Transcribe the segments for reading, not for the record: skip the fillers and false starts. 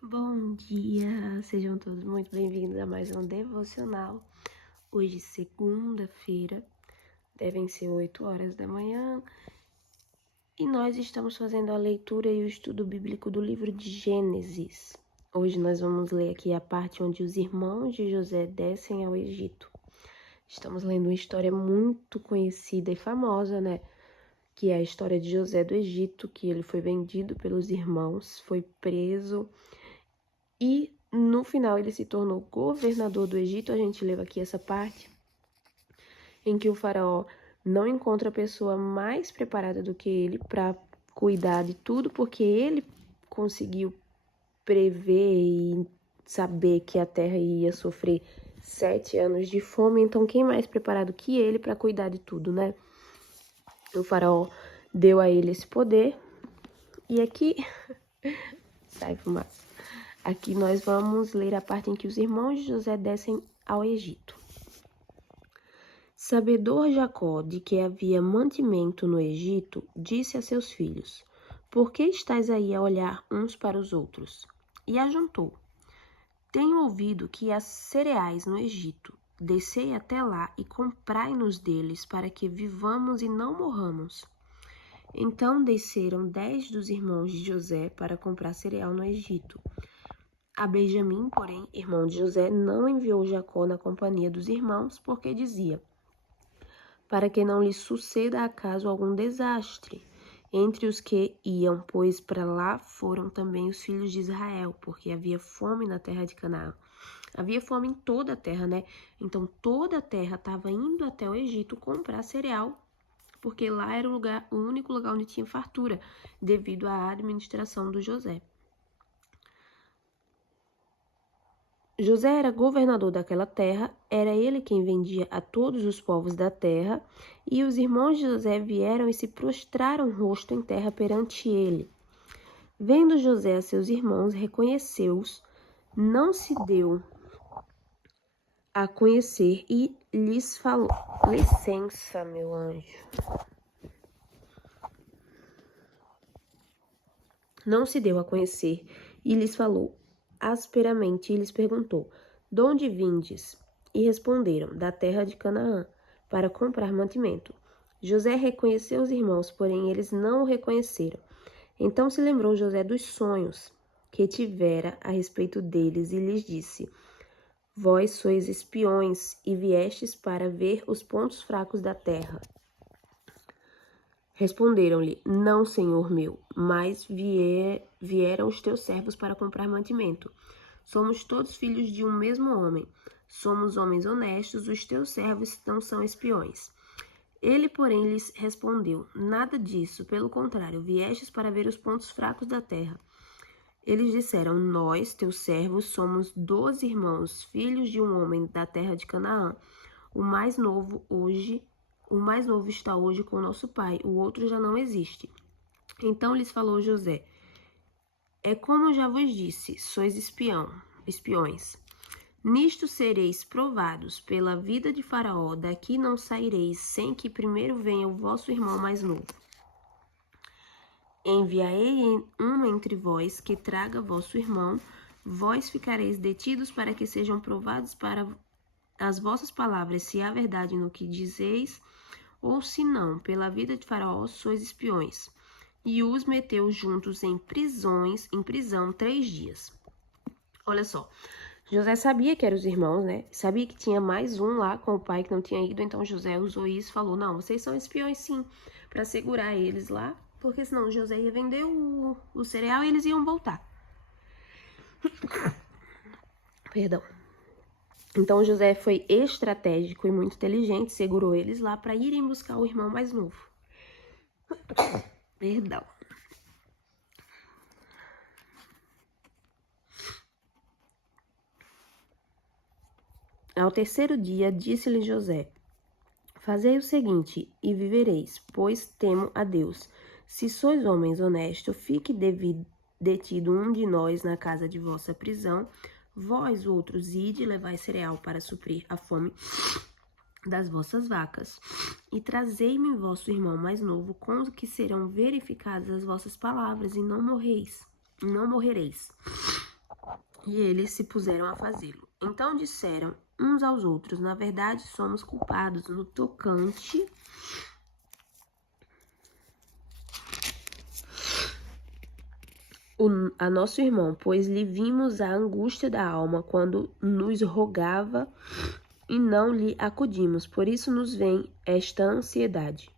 Bom dia, sejam todos muito bem-vindos a mais um devocional. Hoje, segunda-feira, devem ser 8 horas da manhã e nós estamos fazendo a leitura e o estudo bíblico do livro de Gênesis. Hoje nós vamos ler aqui a parte onde os irmãos de José descem ao Egito. Estamos lendo uma história muito conhecida e famosa, né? Que é a história de José do Egito, que ele foi vendido pelos irmãos, foi preso e no final ele se tornou governador do Egito. A gente leu aqui essa parte em que o faraó não encontra pessoa mais preparada do que ele para cuidar de tudo, porque ele conseguiu prever e saber que a terra ia sofrer 7 anos de fome. Então quem mais preparado que ele para cuidar de tudo, né? O faraó deu a ele esse poder. E aqui sai fumaça. Aqui nós vamos ler a parte em que os irmãos de José descem ao Egito. Sabedor Jacó de que havia mantimento no Egito, disse a seus filhos: Por que estáis aí a olhar uns para os outros? E ajuntou: Tenho ouvido que há cereais no Egito. Descei até lá e comprai-nos deles, para que vivamos e não morramos. Então desceram 10 dos irmãos de José para comprar cereal no Egito. A Benjamim, porém, irmão de José, não enviou Jacó na companhia dos irmãos, porque dizia: Para que não lhe suceda acaso algum desastre entre os que iam, pois para lá foram também os filhos de Israel, porque havia fome na terra de Canaã. Havia fome em toda a terra, né? Então toda a terra estava indo até o Egito comprar cereal, porque lá era o único lugar onde tinha fartura, devido à administração do José. José era governador daquela terra, era ele quem vendia a todos os povos da terra, e os irmãos de José vieram e se prostraram rosto em terra perante ele. Vendo José a seus irmãos, reconheceu-os, não se deu a conhecer e lhes falou: Licença, meu anjo. Não se deu a conhecer e lhes falou asperamente e lhes perguntou: De onde vindes? E responderam: Da terra de Canaã, para comprar mantimento. José reconheceu os irmãos, porém eles não o reconheceram. Então se lembrou José dos sonhos que tivera a respeito deles e lhes disse: Vós sois espiões e viestes para ver os pontos fracos da terra. Responderam-lhe: Não, senhor meu, mas vieram os teus servos para comprar mantimento. Somos todos filhos de um mesmo homem. Somos homens honestos, os teus servos não são espiões. Ele, porém, lhes respondeu: Nada disso, pelo contrário, viestes para ver os pontos fracos da terra. Eles disseram: Nós, teus servos, somos 12 irmãos, filhos de um homem da terra de Canaã. O mais novo está hoje com nosso pai, o outro já não existe. Então lhes falou José: É como já vos disse, sois espiões. Nisto sereis provados pela vida de Faraó, daqui não saireis sem que primeiro venha o vosso irmão mais novo. Enviarei um entre vós que traga vosso irmão, vós ficareis detidos para que sejam provados para as vossas palavras, se há verdade no que dizeis, ou se não, pela vida de Faraó sois espiões. E os meteu juntos em prisão 3 dias. Olha só, José sabia que eram os irmãos, né? Sabia que tinha mais um lá com o pai que não tinha ido, então José usou isso e falou: Não, vocês são espiões sim, para segurar eles lá, porque senão José ia vender o cereal e eles iam voltar. Perdão. Então José foi estratégico e muito inteligente, segurou eles lá para irem buscar o irmão mais novo. Perdão. Ao terceiro dia, disse-lhe José: Fazei o seguinte, e vivereis, pois temo a Deus. Se sois homens honestos, fique detido um de nós na casa de vossa prisão. Vós outros ide e levai cereal para suprir a fome das vossas vacas. E trazei-me vosso irmão mais novo, com o que serão verificadas as vossas palavras, e não morrereis. E eles se puseram a fazê-lo. Então disseram uns aos outros: na verdade, somos culpados no tocante a nosso irmão, pois lhe vimos a angústia da alma quando nos rogava e não lhe acudimos. Por isso nos vem esta ansiedade.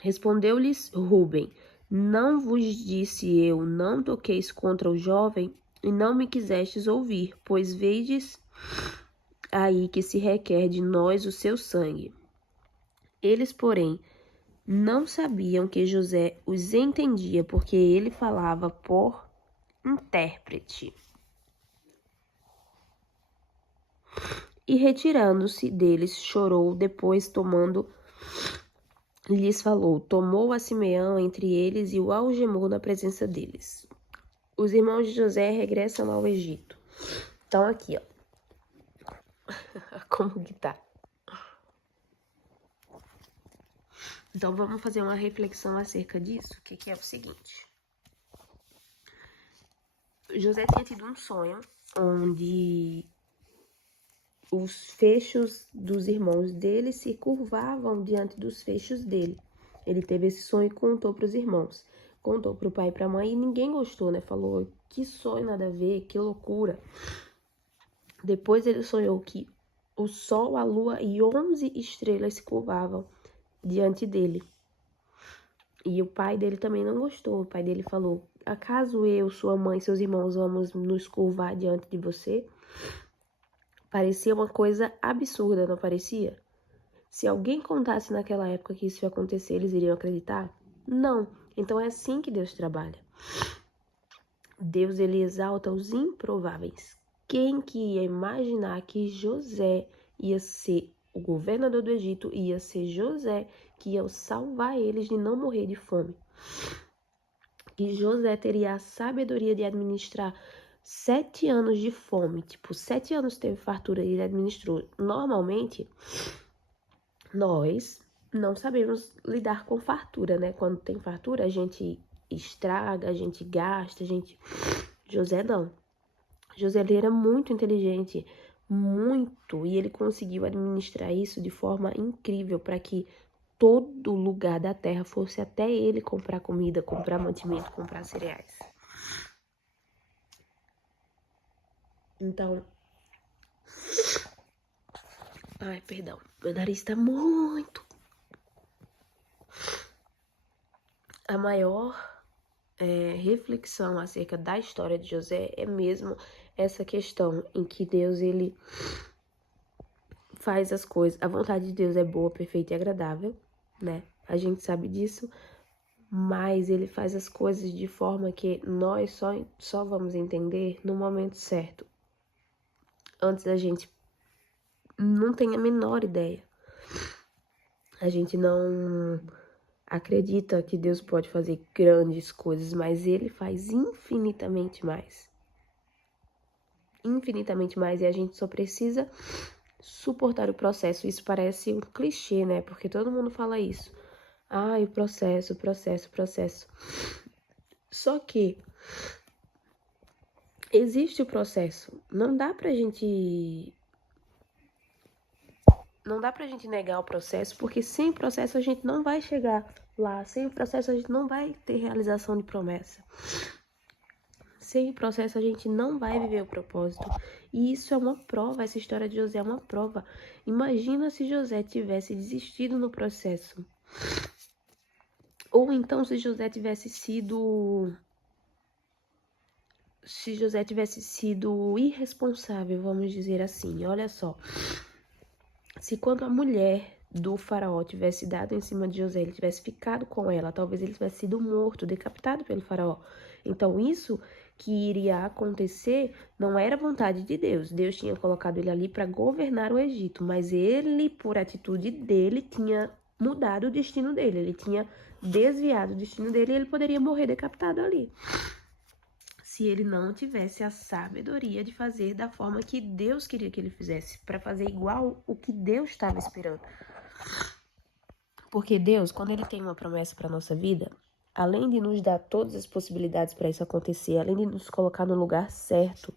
Respondeu-lhes Rúben: não vos disse eu, não toqueis contra o jovem, e não me quisestes ouvir, pois vedes aí que se requer de nós o seu sangue. Eles, porém, não sabiam que José os entendia, porque ele falava por intérprete. E retirando-se deles, chorou, depois lhes falou, tomou a Simeão entre eles e o algemou na presença deles. Os irmãos de José regressam ao Egito. Então aqui, ó. Como que tá? Então vamos fazer uma reflexão acerca disso, que é o seguinte. José tinha tido um sonho onde os fechos dos irmãos dele se curvavam diante dos fechos dele. Ele teve esse sonho e contou para os irmãos. Contou para o pai e para a mãe e ninguém gostou, né? Falou, que sonho nada a ver, que loucura. Depois ele sonhou que o sol, a lua e 11 estrelas se curvavam diante dele. E o pai dele também não gostou. O pai dele falou, acaso eu, sua mãe e seus irmãos vamos nos curvar diante de você? Parecia uma coisa absurda, não parecia? Se alguém contasse naquela época que isso ia acontecer, eles iriam acreditar? Não. Então é assim que Deus trabalha. Deus, ele exalta os improváveis. Quem que ia imaginar que José ia ser o governador do Egito, ia ser José que ia salvar eles de não morrer de fome? Que José teria a sabedoria de administrar 7 anos de fome. Tipo, 7 anos teve fartura e ele administrou. Normalmente, nós não sabemos lidar com fartura, né? Quando tem fartura, a gente estraga, a gente gasta, a gente... José não. José ele era muito inteligente, muito, e ele conseguiu administrar isso de forma incrível para que todo lugar da terra fosse até ele comprar comida, comprar mantimento, comprar cereais. Então, ai, perdão, meu nariz tá muito. A maior reflexão acerca da história de José é mesmo essa questão em que Deus, ele faz as coisas, a vontade de Deus é boa, perfeita e agradável, né? A gente sabe disso, mas ele faz as coisas de forma que nós só vamos entender no momento certo. Antes a gente não tem a menor ideia. A gente não acredita que Deus pode fazer grandes coisas, mas ele faz infinitamente mais. Infinitamente mais, e a gente só precisa suportar o processo. Isso parece um clichê, né? Porque todo mundo fala isso. O processo. Só que existe o processo. Não dá pra gente negar o processo, porque sem o processo a gente não vai chegar lá. Sem o processo a gente não vai ter realização de promessa. Sem o processo a gente não vai viver o propósito. E isso é uma prova, essa história de José é uma prova. Imagina se José tivesse desistido no processo. Ou então se José tivesse sido irresponsável, vamos dizer assim. Olha só. Se quando a mulher do faraó tivesse dado em cima de José, ele tivesse ficado com ela, talvez ele tivesse sido morto, decapitado pelo faraó. Então isso que iria acontecer não era vontade de Deus. Deus tinha colocado ele ali para governar o Egito, mas ele, por atitude dele, tinha mudado o destino dele. Ele tinha desviado o destino dele e ele poderia morrer decapitado ali. Se ele não tivesse a sabedoria de fazer da forma que Deus queria que ele fizesse, para fazer igual o que Deus estava esperando. Porque Deus, quando ele tem uma promessa para nossa vida, além de nos dar todas as possibilidades para isso acontecer, além de nos colocar no lugar certo,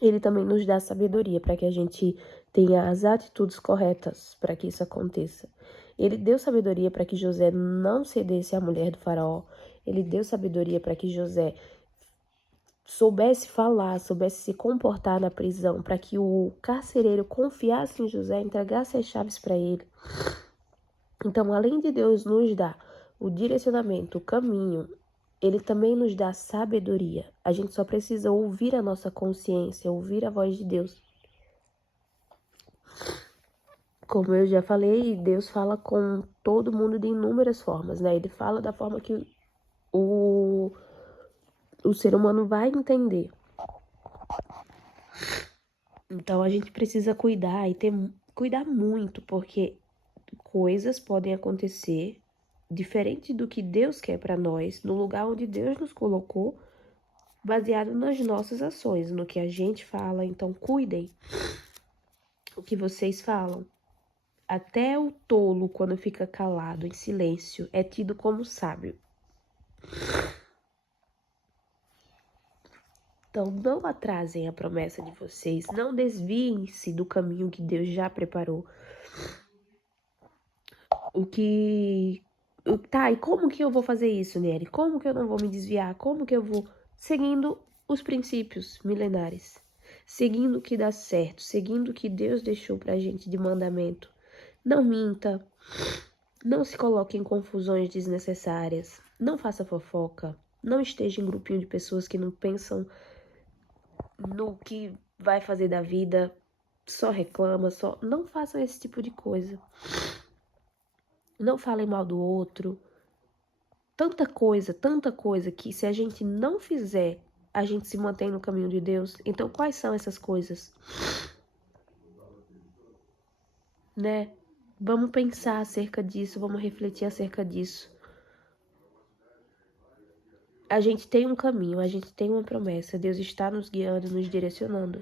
ele também nos dá sabedoria para que a gente tenha as atitudes corretas para que isso aconteça. Ele deu sabedoria para que José não cedesse à mulher do faraó. Ele deu sabedoria para que José soubesse falar, soubesse se comportar na prisão, para que o carcereiro confiasse em José, entregasse as chaves para ele. Então, além de Deus nos dar o direcionamento, o caminho, ele também nos dá sabedoria. A gente só precisa ouvir a nossa consciência, ouvir a voz de Deus. Como eu já falei, Deus fala com todo mundo de inúmeras formas, né? Ele fala da forma que o ser humano vai entender. Então a gente precisa cuidar e cuidar muito, porque coisas podem acontecer diferente do que Deus quer para nós, no lugar onde Deus nos colocou, baseado nas nossas ações, no que a gente fala. Então cuidem o que vocês falam. Até o tolo, quando fica calado, em silêncio, é tido como sábio. Então, não atrasem a promessa de vocês, não desviem-se do caminho que Deus já preparou. Tá, e como que eu vou fazer isso, Nery? Como que eu não vou me desviar? Como que eu vou... Seguindo os princípios milenares. Seguindo o que dá certo, seguindo o que Deus deixou pra gente de mandamento. Não minta, não se coloque em confusões desnecessárias, não faça fofoca, não esteja em grupinho de pessoas que não pensam no que vai fazer da vida, só reclama, só... Não façam esse tipo de coisa. Não falem mal do outro. Tanta coisa que se a gente não fizer, a gente se mantém no caminho de Deus. Então, quais são essas coisas? Né? Vamos pensar acerca disso, vamos refletir acerca disso. A gente tem um caminho, a gente tem uma promessa. Deus está nos guiando, nos direcionando.